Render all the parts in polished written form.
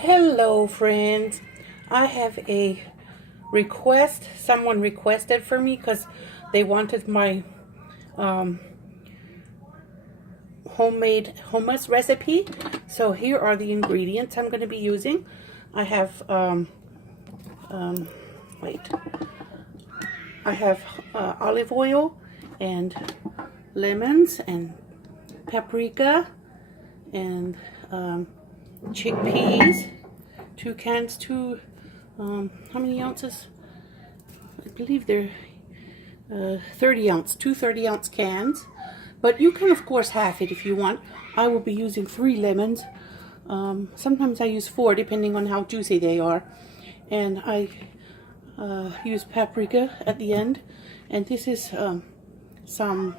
Hello friends, I have a request. Someone requested for me because they wanted my homemade hummus recipe. So here are the ingredients I'm going to be using. I have olive oil and lemons and paprika and chickpeas, 2 cans, how many ounces? I believe they're 30 ounce, 2 30-ounce cans, but you can of course half it if you want. I will be using 3 lemons. Sometimes I use 4 depending on how juicy they are, and I use paprika at the end, and this is some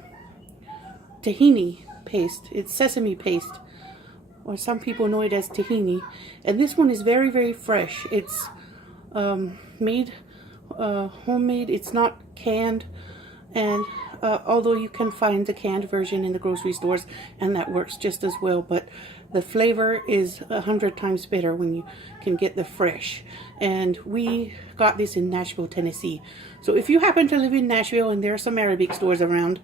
tahini paste. It's sesame paste, or some people know it as tahini, and this one is very, very fresh. It's made homemade. It's not canned, and although you can find the canned version in the grocery stores, and that works just as well, but the flavor is 100 times better when you can get the fresh. And we got this in Nashville, Tennessee. So if you happen to live in Nashville and there are some Arabic stores around,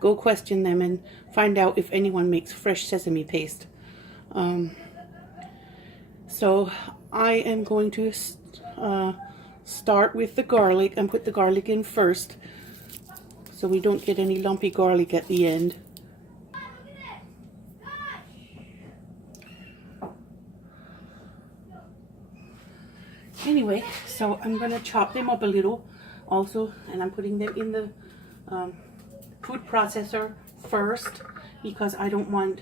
go question them and find out if anyone makes fresh sesame paste. So I am going to start with the garlic and put the garlic in first, so we don't get any lumpy garlic at the end. Anyway, so I'm going to chop them up a little also, and I'm putting them in the food processor first because I don't want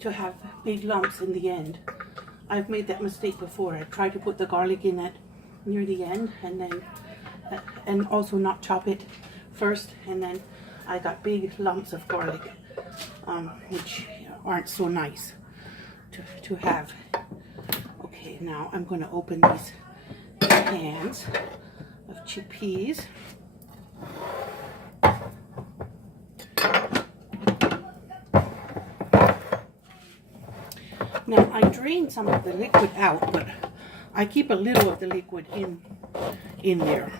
to have big lumps in the end. I've made that mistake before. I tried to put the garlic in at near the end, and then and also not chop it first, and then I got big lumps of garlic, which aren't so nice to have. Okay, now I'm going to open these cans of chickpeas. Now I drain some of the liquid out, but I keep a little of the liquid in there.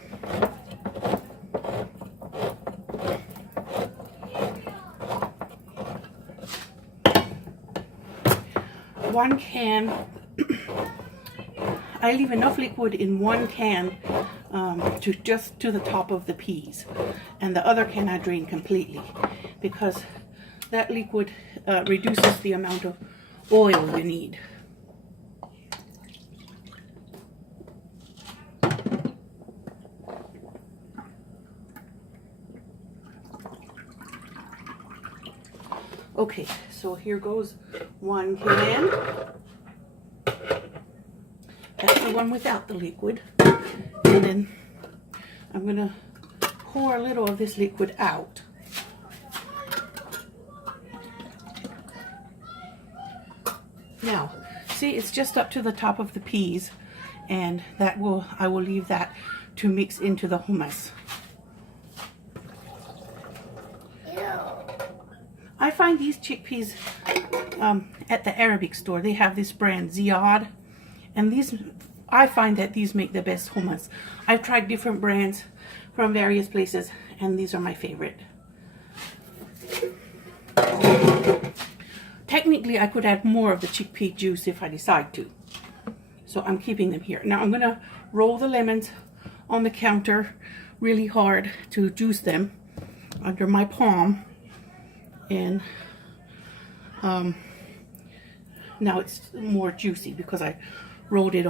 One can, I leave enough liquid in one can to just to the top of the peas, and the other can I drain completely because that liquid reduces the amount of oil you need. Okay, so here goes one can. That's the one without the liquid. And then I'm going to pour a little of this liquid out. Now, see, it's just up to the top of the peas, and I will leave that to mix into the hummus. I find these chickpeas at the Arabic store. They have this brand, Ziyad, and I find that these make the best hummus. I've tried different brands from various places, and these are my favorite. Technically, I could add more of the chickpea juice if I decide to. So I'm keeping them here. Now I'm going to roll the lemons on the counter really hard to juice them under my palm. And now it's more juicy because I rolled it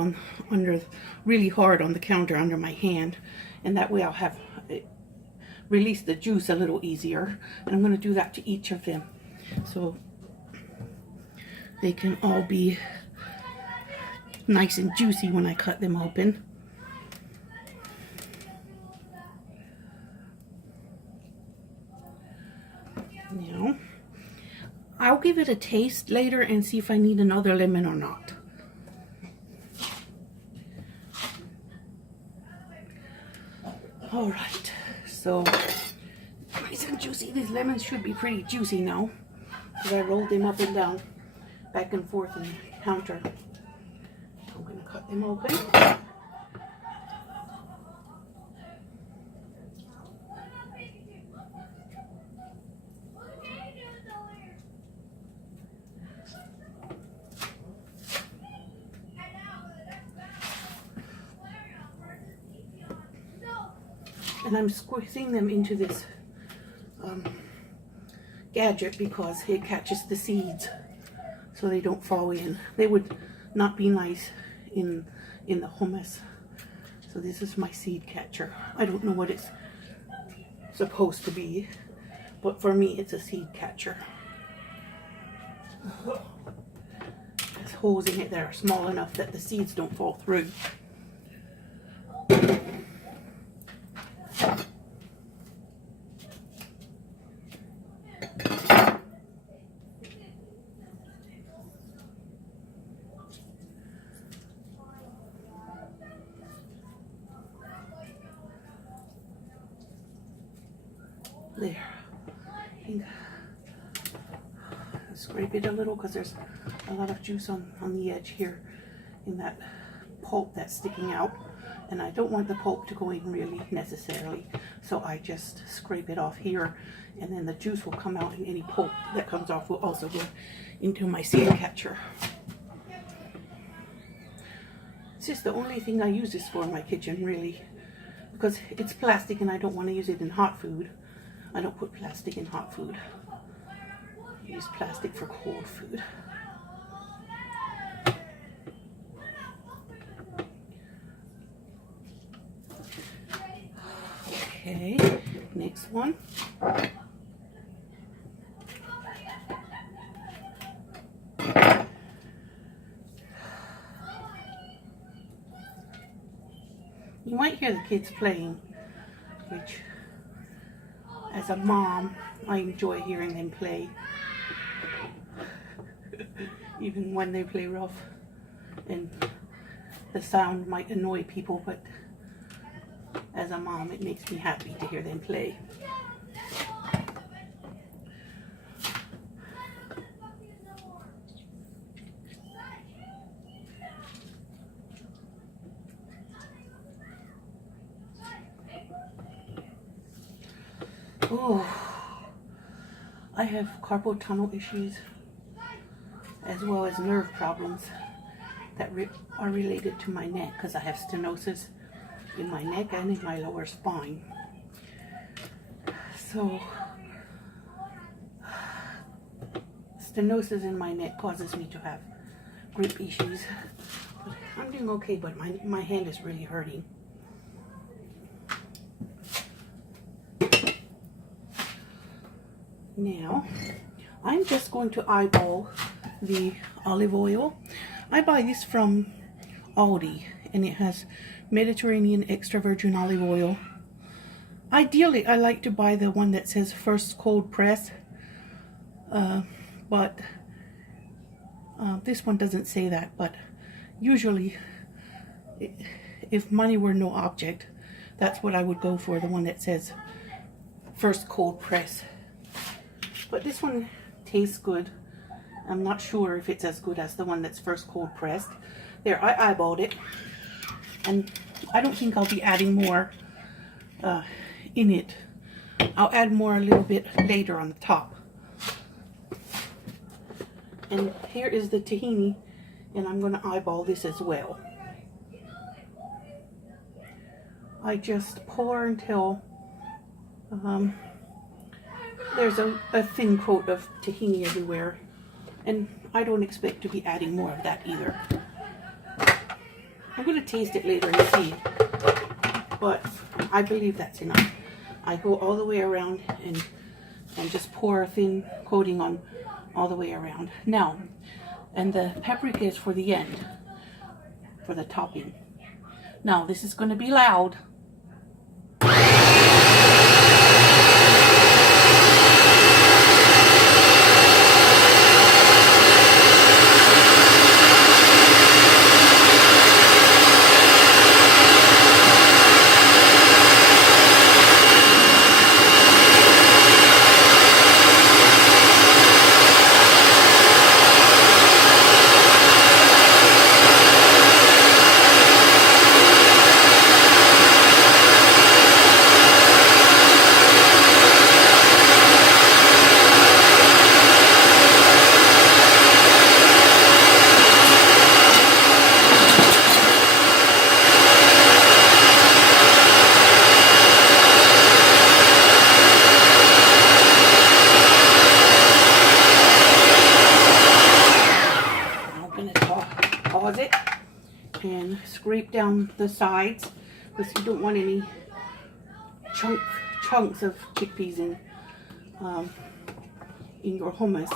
really hard on the counter under my hand, and that way I'll have it release the juice a little easier. And I'm going to do that to each of them so they can all be nice and juicy when I cut them open. Now, I'll give it a taste later and see if I need another lemon or not. All right, so nice and juicy. These lemons should be pretty juicy now because I rolled them up and down back and forth in the counter. I'm going to cut them open. And I'm squeezing them into this gadget because it catches the seeds so they don't fall in. They would not be nice in the hummus. So this is my seed catcher. I don't know what it's supposed to be, but for me it's a seed catcher. There's holes in it that are small enough that the seeds don't fall through. There. Scrape it a little because there's a lot of juice on the edge here in that pulp that's sticking out, and I don't want the pulp to go in really necessarily, so I just scrape it off here, and then the juice will come out, and any pulp that comes off will also go into my seed catcher. It's just the only thing I use this for in my kitchen, really, because it's plastic and I don't want to use it in hot food. I don't put plastic in hot food. I use plastic for cold food. Okay, next one. You might hear the kids playing, which as a mom, I enjoy hearing them play, even when they play rough, and the sound might annoy people, but as a mom, it makes me happy to hear them play. Oh, I have carpal tunnel issues as well as nerve problems that are related to my neck because I have stenosis in my neck and in my lower spine. So stenosis in my neck causes me to have grip issues. But I'm doing okay, but my hand is really hurting. Now, I'm just going to eyeball the olive oil. I buy this from Aldi, and it has Mediterranean extra virgin olive oil. Ideally, I like to buy the one that says first cold press, but this one doesn't say that. But usually, if money were no object, that's what I would go for, the one that says first cold press. But this one tastes good. I'm not sure if it's as good as the one that's first cold pressed. There, I eyeballed it. And I don't think I'll be adding more in it. I'll add more a little bit later on the top. And here is the tahini. And I'm going to eyeball this as well. I just pour until there's a thin coat of tahini everywhere, and I don't expect to be adding more of that either. I'm going to taste it later and see, but I believe that's enough. I go all the way around and just pour a thin coating on all the way around. Now, and the paprika is for the end, for the topping. Now, this is going to be loud. pause it and scrape down the sides, because you don't want any chunks of chickpeas in your hummus.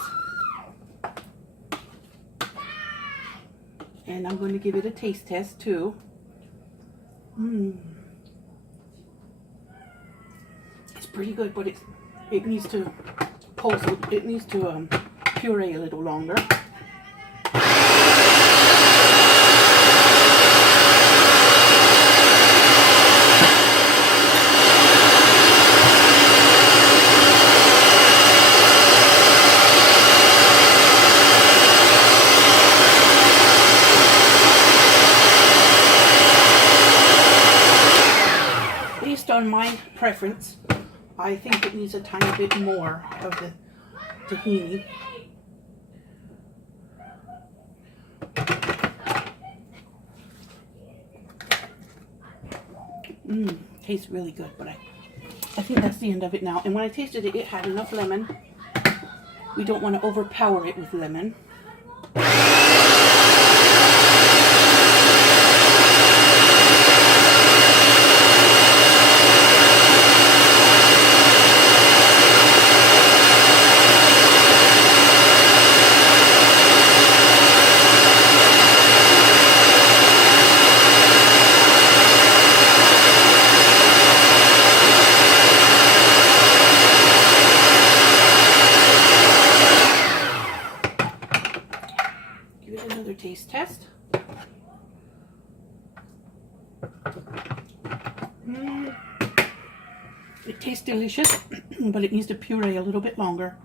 And I'm going to give it a taste test too. It's pretty good, but it needs to puree a little longer. Based on my preference, I think it needs a tiny bit more of the tahini. Tastes really good, but I think that's the end of it now. And when I tasted it, it had enough lemon. We don't want to overpower it with lemon. Taste test. It tastes delicious, but it needs to puree a little bit longer.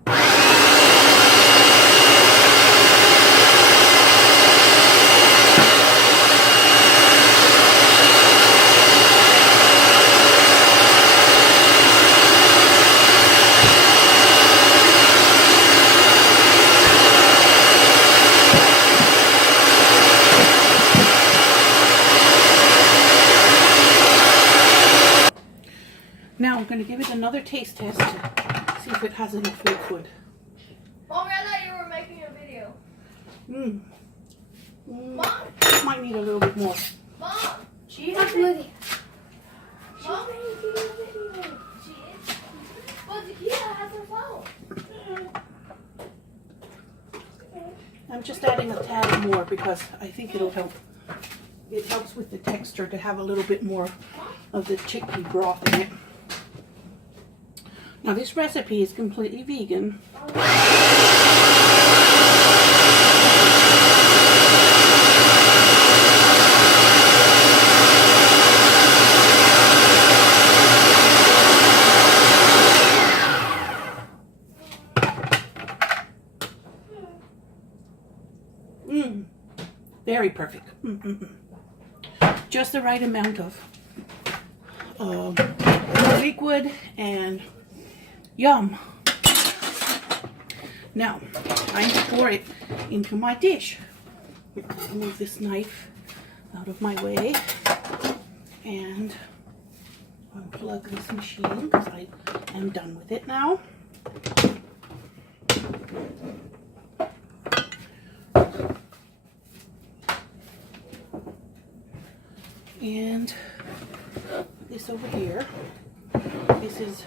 Now I'm going to give it another taste test to see if it has enough liquid. Mom, I thought you were making a video. Mom? Might need a little bit more. Mom! She's not ready. Mom making a video. She is. But Zakia has her phone. I'm just adding a tad more because I think it'll help. It helps with the texture to have a little bit more of the chickpea broth in it. Now this recipe is completely vegan. Very perfect. Just the right amount of liquid and yum. Now, time to pour it into my dish. I'll move this knife out of my way and unplug this machine because I am done with it now. And this over here, this is,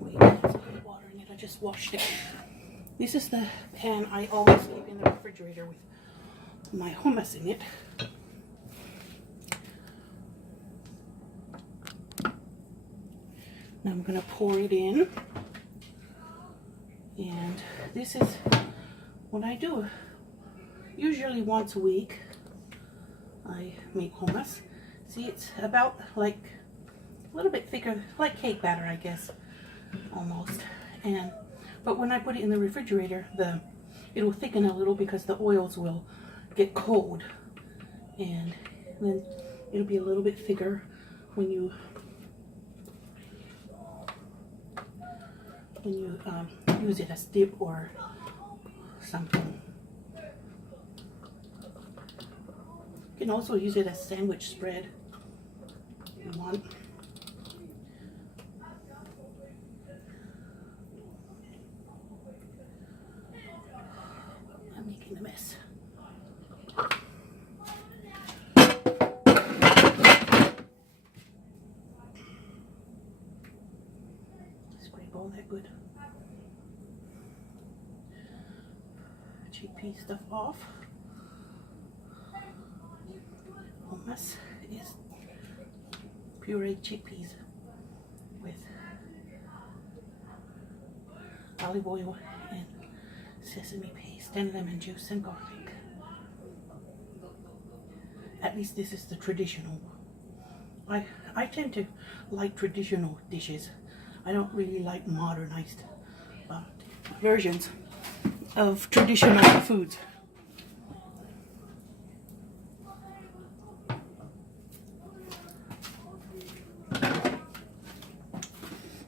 wait, there's a little water in it, I just washed it. This is the pan I always keep in the refrigerator with my hummus in it. Now I'm going to pour it in. And this is what I do. Usually once a week I make hummus. See, it's about like a little bit thicker, like cake batter, I guess, almost. But when I put it in the refrigerator, it'll thicken a little because the oils will get cold, and then it'll be a little bit thicker when you use it as dip or something. You can also use it as sandwich spread if you want. I'm making a mess. good. Chickpea stuff off. Hummus is pureed chickpeas with olive oil and sesame paste and lemon juice and garlic. At least this is the traditional. I tend to like traditional dishes. I don't really like modernized versions of traditional foods.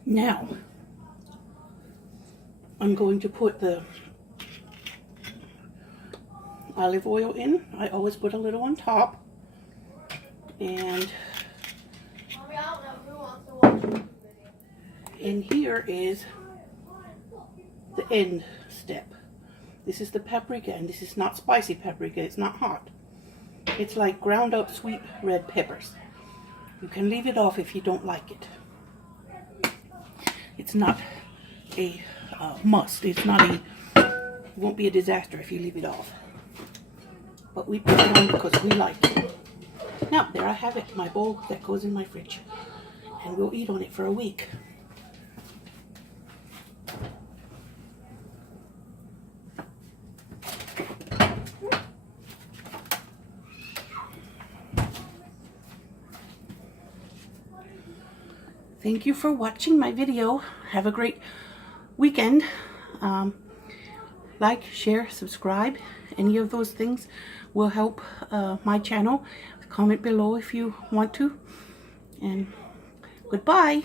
Now, I'm going to put the olive oil in. I always put a little on top. And Mommy, I don't know who wants to watch this video. and here is the end step. This is the paprika, and this is not spicy paprika. It's not hot. It's like ground up sweet red peppers. You can leave it off if you don't like it. It's not a must. It's not a, it won't be a disaster if you leave it off. But we put it on because we like it. Now, there I have it, my bowl that goes in my fridge. And we'll eat on it for a week. Thank you for watching my video. Have a great weekend. Like, share, subscribe. Any of those things will help my channel. Comment below if you want to. And goodbye.